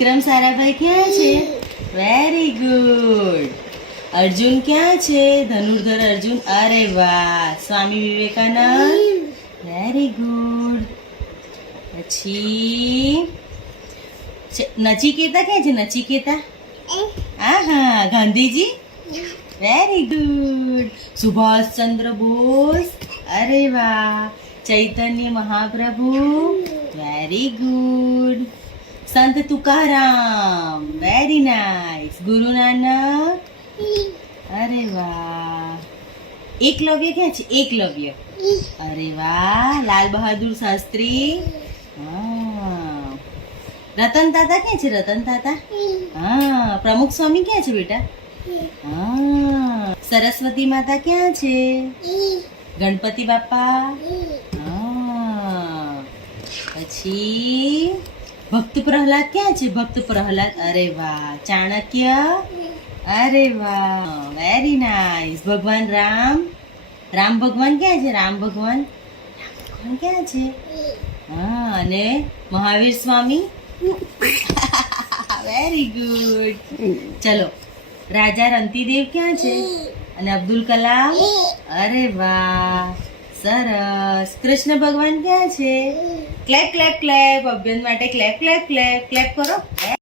વિક્રમ સારાભાઈ ક્યાં છે? Very good. Arjun ક્યાં છે? ધનુર્ધર અર્જુન. અરે વાહ. સ્વામી વિવેકાનંદ. Very good. પછી નચિકેતા ક્યાં છે? નચિકેતા. આહા, ગાંધીજી. Very good. સુભાષચંદ્ર બોઝ. અરે વાહ. Chaitanya Mahaprabhu. Very good. Sant Tukaram. Very nice. Guru Nanak. અરે વાહ. એકલવ્ય ક્યાં છે? એકલવ્ય. અરે વાહ. લાલ બહાદુર શાસ્ત્રી. હા. રતન તાતા ક્યાં છે? રતન તાતા. હા. પ્રમુખ સ્વામી ક્યાં છે બેટા? હા. સરસ્વતી માતા ક્યાં છે? ગણપતિ બાપા. હા. પછી ભક્ત પ્રહલાદ ક્યાં છે? ભક્ત પ્રહલાદ. અરે વાહ. ચાણક્ય. અરે વાહ. Very nice. ભગવાન રામ. રામ ભગવાન ક્યાં છે? રામ ભગવાન. રામ ભગવાન ક્યાં છે? હા. અને મહાવીર સ્વામી. Very good. ચલો. રાજા રંતીદેવ ક્યાં છે? અને અબ્દુલ કલામ. અરે વાહ. સરસ. કૃષ્ણ ભગવાન ક્યાં છે? Clap clap clap. અભ્યંગ માટે ક્લેપ ક્લેપ ક્લેપ ક્લેપ કરો.